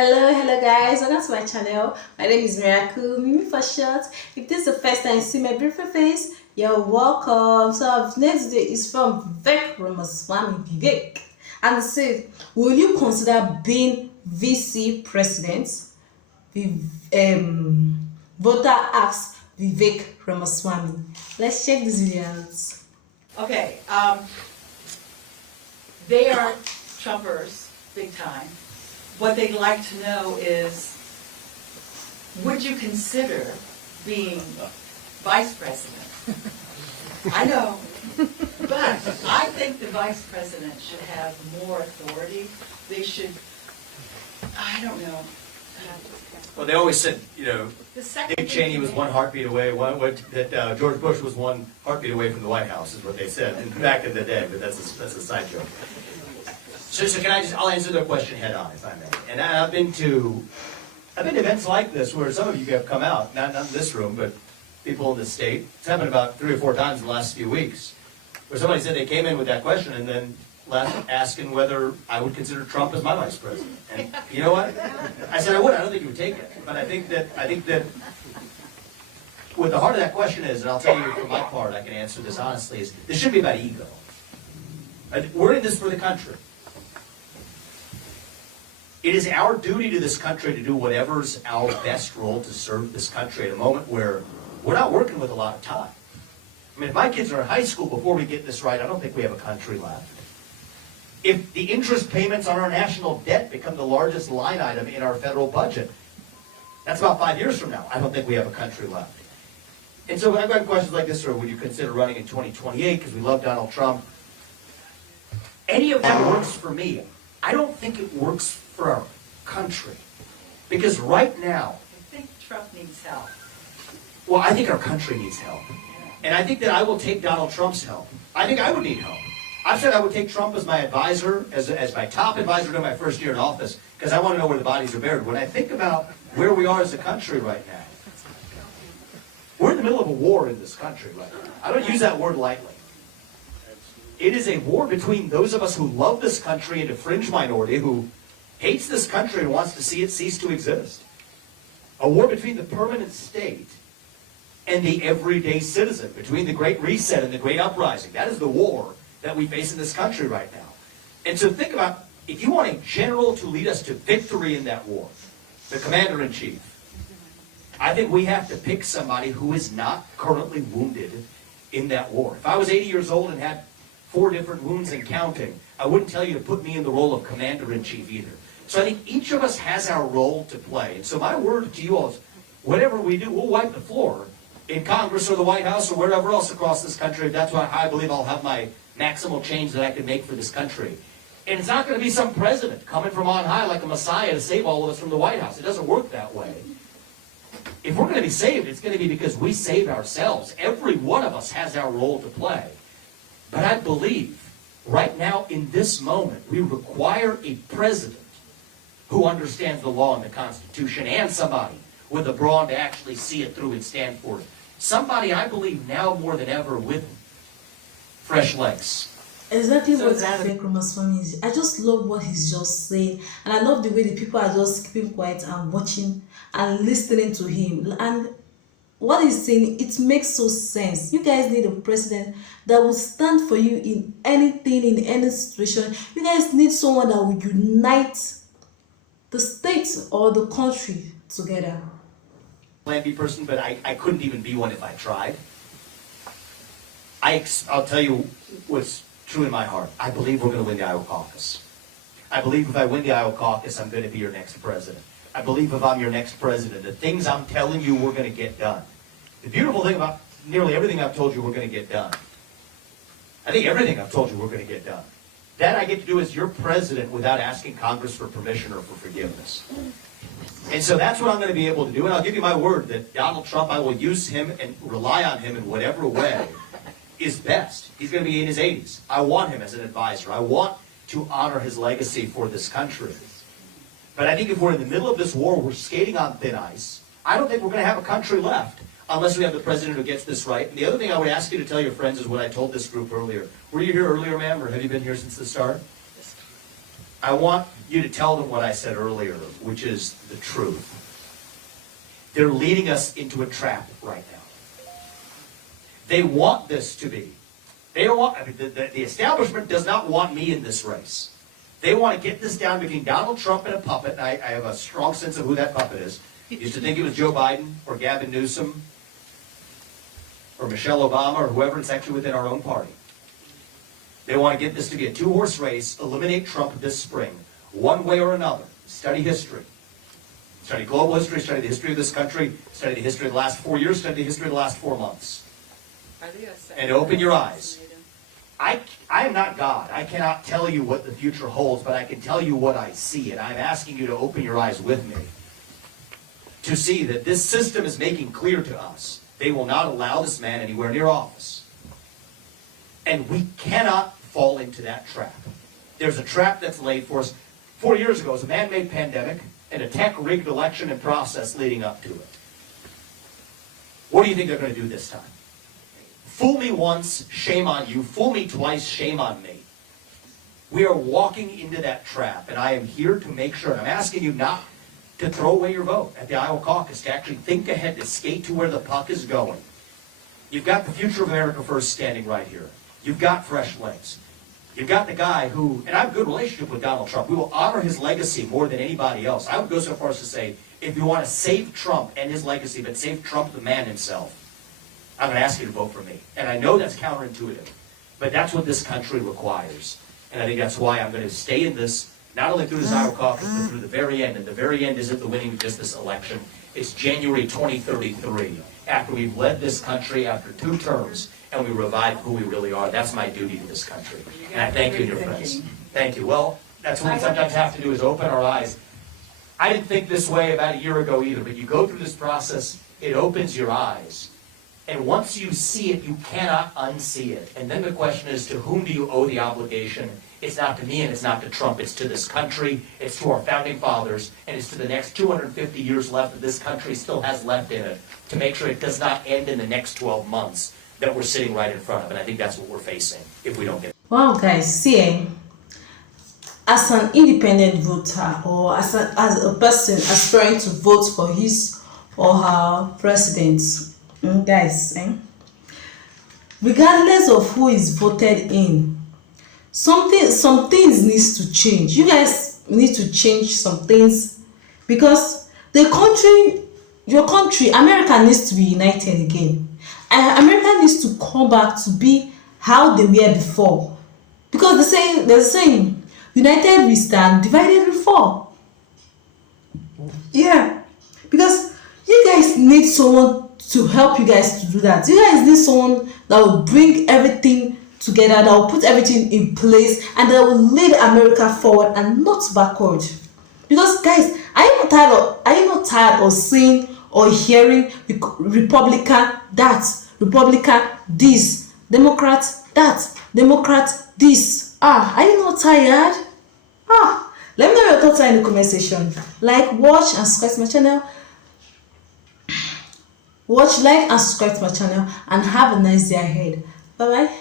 Hello guys, welcome to my channel. My name is Miracle, Mimi for short. If this is the first time you see my beautiful face, you're welcome. So our next video is from Vivek Ramaswamy Vivek. And it says, will you consider being VC president? Voter asks Vivek Ramaswamy. Let's check this video out. Okay, they are Trumpers, big time. What they'd like to know is, would you consider being vice president? I know, but I think the vice president should have more authority. They should, I don't know. Well, they always said, The Dick Cheney was one heartbeat away, that George Bush was one heartbeat away from the White House, is what they said back in the day, but that's a side joke. So I'll answer their question head on, if I may. And I've been to events like this where some of you have come out, not in this room, but people in the state. It's happened about 3 or 4 times in the last few weeks, where somebody said they came in with that question and then asking whether I would consider Trump as my vice president. And you know what? I said I would. I don't think you would take it. But I think that what the heart of that question is, and I'll tell you for my part, I can answer this honestly, is this shouldn't be about ego. We're in this for the country. It is our duty to this country to do whatever's our best role to serve this country at a moment where we're not working with a lot of time. I mean, if my kids are in high school before we get this right, I don't think we have a country left. If the interest payments on our national debt become the largest line item in our federal budget, that's about 5 years from now. I don't think we have a country left. And so I've got questions like this, or would you consider running in 2028 because we love Donald Trump? Any of that works for me. I don't think it works for our country. Because right now, I think Trump needs help. well, I think our country needs help. And I think that I will take Donald Trump's help. I think I would need help. I've said I would take Trump as my advisor, as my top advisor during my first year in office, because I want to know where the bodies are buried. When I think about where we are as a country right now, we're in the middle of a war in this country right now. I don't use that word lightly. It is a war between those of us who love this country and a fringe minority who hates this country and wants to see it cease to exist. A war between the permanent state and the everyday citizen, between the Great Reset and the Great Uprising. That is the war that we face in this country right now. And so think about, if you want a general to lead us to victory in that war, the commander-in-chief, I think we have to pick somebody who is not currently wounded in that war. If I was 80 years old and had 4 different wounds and counting, I wouldn't tell you to put me in the role of commander-in-chief either. So I think each of us has our role to play. And so my word to you all is, whatever we do, we'll wipe the floor in Congress or the White House or wherever else across this country. If that's why I believe I'll have my maximal change that I can make for this country. And it's not going to be some president coming from on high like a messiah to save all of us from the White House. It doesn't work that way. If we're going to be saved, it's going to be because we saved ourselves. Every one of us has our role to play. But I believe right now in this moment, we require a president who understands the law and the Constitution, and somebody with a brawn to actually see it through and stand for it. Somebody, I believe, now more than ever with fresh legs. Exactly what Vivek Ramaswamy is. I just love what he's just saying, and I love the way the people are just keeping quiet and watching and listening to him. And what he's saying, it makes so sense. You guys need a president that will stand for you in anything, in any situation. You guys need someone that will unite the state or the country together. Plan B person, but I couldn't even be one if I tried. I'll tell you what's true in my heart. I believe we're going to win the Iowa caucus. I believe if I win the Iowa caucus, I'm going to be your next president. I believe if I'm your next president, the things I'm telling you we're going to get done. The beautiful thing about nearly everything I've told you we're going to get done, I think everything I've told you we're going to get done, that I get to do as your president without asking Congress for permission or for forgiveness. And so that's what I'm going to be able to do. And I'll give you my word that Donald Trump, I will use him and rely on him in whatever way is best. He's going to be in his 80s. I want him as an advisor. I want to honor his legacy for this country. But I think if we're in the middle of this war, we're skating on thin ice. I don't think we're going to have a country left unless we have the president who gets this right. And the other thing I would ask you to tell your friends is what I told this group earlier. Were you here earlier, ma'am, or have you been here since the start? I want you to tell them what I said earlier, which is the truth. They're leading us into a trap right now. They want this to be. They don't want, I mean, the establishment does not want me in this race. They want to get this down between Donald Trump and a puppet, and I have a strong sense of who that puppet is. Used to think it was Joe Biden or Gavin Newsom or Michelle Obama or whoever. It's actually within our own party. They want to get this to be a two-horse race, eliminate Trump this spring, one way or another. Study history. Study global history, study the history of this country, study the history of the last 4 years, study the history of the last 4 months. And open your eyes. I am not God. I cannot tell you what the future holds, but I can tell you what I see. And I'm asking you to open your eyes with me to see that this system is making clear to us they will not allow this man anywhere near office. And we cannot fall into that trap. There's a trap that's laid for us. 4 years ago, it was a man-made pandemic and a tech-rigged election and process leading up to it. What do you think they're going to do this time? Fool me once, shame on you. Fool me twice, shame on me. We are walking into that trap, and I am here to make sure. And I'm asking you not to throw away your vote at the Iowa caucus, to actually think ahead, to skate to where the puck is going. You've got the future of America First standing right here. You've got fresh legs. You've got the guy who, and I have a good relationship with Donald Trump. We will honor his legacy more than anybody else. I would go so far as to say, if you want to save Trump and his legacy, but save Trump the man himself, I'm going to ask you to vote for me. And I know that's counterintuitive, but that's what this country requires. And I think that's why I'm going to stay in this, not only through this Iowa caucus, but through the very end. And the very end isn't the winning of just this election. It's January 2033, after we've led this country after 2 terms, and we revive who we really are. That's my duty to this country. And I thank you and your friends. Thank you. Well, that's what we sometimes have to do, is open our eyes. I didn't think this way about a year ago either, but you go through this process, it opens your eyes. And once you see it, you cannot unsee it. And then the question is, to whom do you owe the obligation? It's not to me and it's not to Trump. It's to this country. It's to our founding fathers. And it's to the next 250 years left that this country still has left in it, to make sure it does not end in the next 12 months that we're sitting right in front of. And I think that's what we're facing if we don't get it. Wow, guys, see, as an independent voter, or as a person aspiring to vote for his or her president, guys, regardless of who is voted in, some things needs to change. You guys need to change some things, because your country, America, needs to be united again. And America needs to come back to be how they were before. Because there's a saying, united we stand, divided we fall. Yeah. Because you guys need someone to help you guys to do that. You guys need someone that will bring everything together, that will put everything in place, and that will lead America forward and not backward. Because guys, are you not tired of seeing or hearing Republican that, Republican this, Democrat that, Democrat this? Are you not tired? Let me know your thoughts in the comment section. Like, watch, and subscribe to my channel. Watch, like, and subscribe to my channel, and have a nice day ahead. Bye bye.